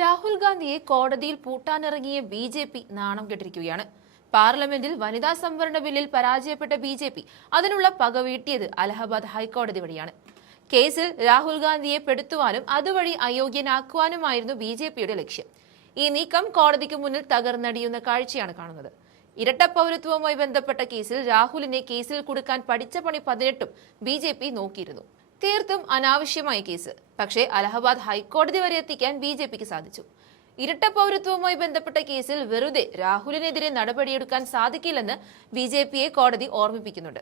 രാഹുൽ ഗാന്ധിയെ കോടതിയിൽ പൂട്ടാനിറങ്ങിയ ബി.ജെ.പി. നാണം കെട്ടിരിക്കുകയാണ്. പാർലമെന്റിൽ വനിതാ സംവരണ ബില്ലിൽ പരാജയപ്പെട്ട ബി.ജെ.പി. അതിനുള്ള പകവീട്ടിയത് അലഹബാദ് ഹൈക്കോടതി വഴിയാണ്. കേസിൽ രാഹുൽ ഗാന്ധിയെ പെടുത്തുവാനും അതുവഴി അയോഗ്യനാക്കുവാനുമായിരുന്നു ബി.ജെ.പിയുടെ ലക്ഷ്യം. ഈ നീക്കം കോടതിക്ക് മുന്നിൽ തകർന്നടിയുന്ന കാഴ്ചയാണ് കാണുന്നത്. ഇരട്ട പൗരത്വവുമായി ബന്ധപ്പെട്ട കേസിൽ രാഹുലിനെ കേസിൽ കുടുക്കാൻ പഠിച്ച പണി 18 ബി.ജെ.പി. നോക്കിയിരുന്നു. തീർത്തും അനാവശ്യമായ കേസ്. പക്ഷേ അലഹബാദ് ഹൈക്കോടതി വരെ എത്തിക്കാൻ ബി.ജെ.പിക്ക് സാധിച്ചു. ഇരട്ട പൗരത്വവുമായി ബന്ധപ്പെട്ട കേസിൽ വെറുതെ രാഹുലിനെതിരെ നടപടിയെടുക്കാൻ സാധിക്കില്ലെന്ന് ബി.ജെ.പിയെ കോടതി ഓർമ്മിപ്പിക്കുന്നുണ്ട്.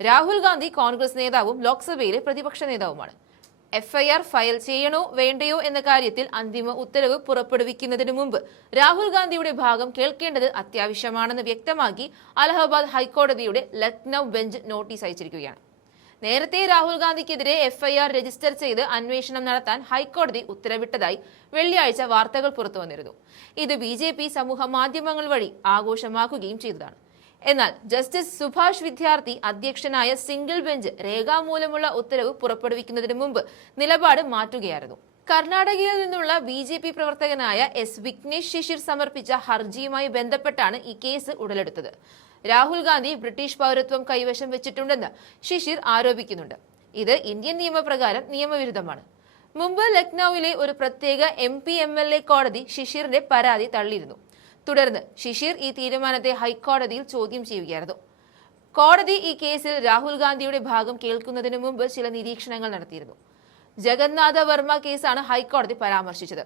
രാഹുൽ ഗാന്ധി കോൺഗ്രസ് നേതാവും ലോക്സഭയിലെ പ്രതിപക്ഷ നേതാവുമാണ്. എഫ്ഐആർ ഫയൽ ചെയ്യണോ വേണ്ടയോ എന്ന കാര്യത്തിൽ അന്തിമ ഉത്തരവ് പുറപ്പെടുവിക്കുന്നതിന് മുമ്പ് രാഹുൽ ഗാന്ധിയുടെ ഭാഗം കേൾക്കേണ്ടത് അത്യാവശ്യമാണെന്ന് വ്യക്തമാക്കി അലഹബാദ് ഹൈക്കോടതിയുടെ ലക്നൌ ബെഞ്ച് നോട്ടീസ് അയച്ചിരിക്കുകയാണ്. നേരത്തെ രാഹുൽ ഗാന്ധിക്കെതിരെ എഫ്ഐആർ രജിസ്റ്റർ ചെയ്ത് അന്വേഷണം നടത്താൻ ഹൈക്കോടതി ഉത്തരവിട്ടതായി വെള്ളിയാഴ്ച വാർത്തകൾ പുറത്തുവന്നിരുന്നു. ഇത് ബി.ജെ.പി. സമൂഹ മാധ്യമങ്ങൾ വഴി ആഘോഷമാക്കുകയും ചെയ്തതാണ്. എന്നാൽ ജസ്റ്റിസ് സുഭാഷ് വിദ്യാർത്ഥി അധ്യക്ഷനായ സിംഗിൾ ബെഞ്ച് രേഖാമൂലമുള്ള ഉത്തരവ് പുറപ്പെടുവിക്കുന്നതിന് മുമ്പ് നിലപാട് മാറ്റുകയായിരുന്നു. കർണാടകയിൽ നിന്നുള്ള ബി.ജെ.പി. പ്രവർത്തകനായ എസ് വിഘ്നേഷ് ശിശിർ സമർപ്പിച്ച ഹർജിയുമായി ബന്ധപ്പെട്ടാണ് ഈ കേസ് ഉടലെടുത്തത്. രാഹുൽ ഗാന്ധി ബ്രിട്ടീഷ് പൗരത്വം കൈവശം വെച്ചിട്ടുണ്ടെന്ന് ശിശിർ ആരോപിക്കുന്നുണ്ട്. ഇത് ഇന്ത്യൻ നിയമപ്രകാരം നിയമവിരുദ്ധമാണ്. മുമ്പ് ലക്നൌവിലെ ഒരു പ്രത്യേക MP/MLA കോടതി ശിശിറിന്റെ പരാതി തള്ളിയിരുന്നു. തുടർന്ന് ശിശിർ ഈ തീരുമാനത്തെ ഹൈക്കോടതിയിൽ ചോദ്യം ചെയ്യുകയായിരുന്നു. കോടതി ഈ കേസിൽ രാഹുൽ ഗാന്ധിയുടെ ഭാഗം കേൾക്കുന്നതിന് മുമ്പ് ചില നിരീക്ഷണങ്ങൾ നടത്തിയിരുന്നു. ജഗന്നാഥ വർമ്മ കേസാണ് ഹൈക്കോടതി പരാമർശിച്ചത്.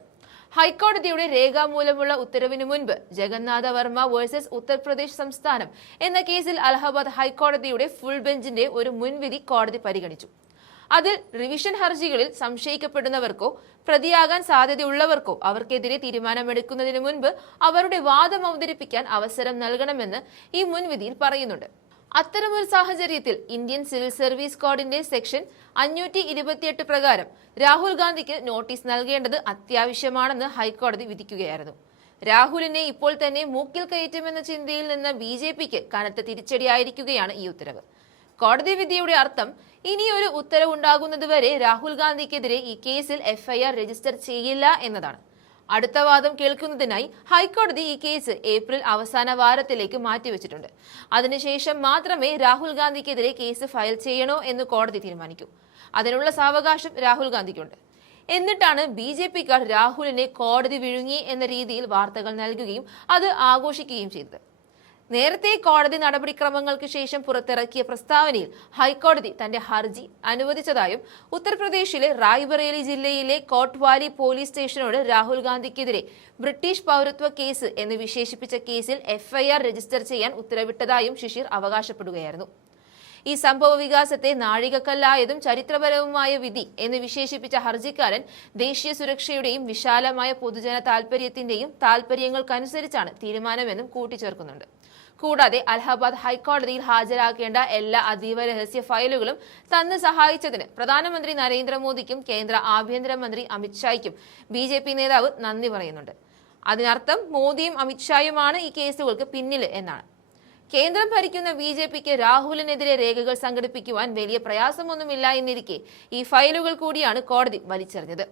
ഹൈക്കോടതിയുടെ രേഖാമൂലമുള്ള ഉത്തരവിന് മുൻപ് ജഗന്നാഥ വർമ്മ വേഴ്സസ് ഉത്തർപ്രദേശ് സംസ്ഥാനം എന്ന കേസിൽ അലഹബാദ് ഹൈക്കോടതിയുടെ ഫുൾ ബെഞ്ചിന്റെ ഒരു മുൻവിധി കോടതി പരിഗണിച്ചു. അതിൽ റിവിഷൻ ഹർജികളിൽ സംശയിക്കപ്പെടുന്നവർക്കോ പ്രതിയാകാൻ സാധ്യതയുള്ളവർക്കോ അവർക്കെതിരെ തീരുമാനമെടുക്കുന്നതിന് മുൻപ് അവരുടെ വാദം അവതരിപ്പിക്കാൻ അവസരം നൽകണമെന്ന് ഈ മുൻവിധിയിൽ പറയുന്നുണ്ട്. അത്തരമൊരു സാഹചര്യത്തിൽ ഇന്ത്യൻ സിവിൽ സർവീസ് കോഡിന്റെ സെക്ഷൻ 528 പ്രകാരം രാഹുൽ ഗാന്ധിക്ക് നോട്ടീസ് നൽകേണ്ടത് അത്യാവശ്യമാണെന്ന് ഹൈക്കോടതി വിധിക്കുകയായിരുന്നു. രാഹുലിനെ ഇപ്പോൾ തന്നെ മൂക്കിൽ കയറ്റുമെന്ന ചിന്തയിൽ നിന്ന് ബി.ജെ.പിക്ക് കനത്ത തിരിച്ചടിയായിരിക്കുകയാണ് ഈ ഉത്തരവ്. കോടതി വിധിയുടെ അർത്ഥം ഇനിയൊരു ഉത്തരവുണ്ടാകുന്നതുവരെ രാഹുൽ ഗാന്ധിക്കെതിരെ ഈ കേസിൽ എഫ്ഐആർ രജിസ്റ്റർ ചെയ്യില്ല എന്നതാണ്. അടുത്ത വാദം കേൾക്കുന്നതിനായി ഹൈക്കോടതി ഈ കേസ് ഏപ്രിൽ അവസാന വാരത്തിലേക്ക് മാറ്റിവെച്ചിട്ടുണ്ട്. അതിനുശേഷം മാത്രമേ രാഹുൽ ഗാന്ധിക്കെതിരെ കേസ് ഫയൽ ചെയ്യണോ എന്ന് കോടതി തീരുമാനിക്കൂ. അതിനുള്ള സാവകാശം രാഹുൽ ഗാന്ധിക്കുണ്ട്. എന്നിട്ടാണ് ബി.ജെ.പിക്കാർ രാഹുലിനെ കോടതി വിഴുങ്ങി എന്ന രീതിയിൽ വാർത്തകൾ നൽകുകയും അത് ആഘോഷിക്കുകയും ചെയ്തത്. നേരത്തെ കോടതി നടപടിക്രമങ്ങൾക്ക് ശേഷം പുറത്തിറക്കിയ പ്രസ്താവനയിൽ ഹൈക്കോടതി തന്റെ ഹർജി അനുവദിച്ചതായും ഉത്തർപ്രദേശിലെ റായ്ബറേലി ജില്ലയിലെ കോട്ട്വാലി പോലീസ് സ്റ്റേഷനോട് രാഹുൽ ഗാന്ധിക്കെതിരെ ബ്രിട്ടീഷ് പൗരത്വ കേസ് എന്ന് വിശേഷിപ്പിച്ച കേസിൽ എഫ്ഐആർ രജിസ്റ്റർ ചെയ്യാൻ ഉത്തരവിട്ടതായും ശിശിർ അവകാശപ്പെടുകയായിരുന്നു. ഈ സംഭവ വികാസത്തെ നാഴികക്കല്ലായതും ചരിത്രപരവുമായ വിധി എന്ന് വിശേഷിപ്പിച്ച ഹർജിക്കാരൻ ദേശീയ സുരക്ഷയുടെയും വിശാലമായ പൊതുജന താൽപര്യത്തിന്റെയും താൽപര്യങ്ങൾക്കനുസരിച്ചാണ് തീരുമാനമെന്നും കൂട്ടിച്ചേർക്കുന്നുണ്ട്. കൂടാതെ അലഹബാദ് ഹൈക്കോടതിയിൽ ഹാജരാക്കേണ്ട എല്ലാ അതീവ രഹസ്യ ഫയലുകളും തന്ന് സഹായിച്ചതിന് പ്രധാനമന്ത്രി നരേന്ദ്രമോദിക്കും കേന്ദ്ര ആഭ്യന്തരമന്ത്രി അമിത്ഷായ്ക്കും ബി.ജെ.പി. നേതാവ് നന്ദി പറയുന്നുണ്ട്. അതിനർത്ഥം മോദിയും അമിത്ഷായുമാണ് ഈ കേസുകൾക്ക് പിന്നിൽ എന്നാണ്. കേന്ദ്രം ഭരിക്കുന്ന ബി.ജെ.പിക്ക് രാഹുലിനെതിരെ രേഖകൾ സംഘടിപ്പിക്കുവാൻ വലിയ പ്രയാസമൊന്നുമില്ല എന്നിരിക്കെ ഈ ഫയലുകൾ കൂടിയാണ് കോടതി വലിച്ചെറിഞ്ഞത്.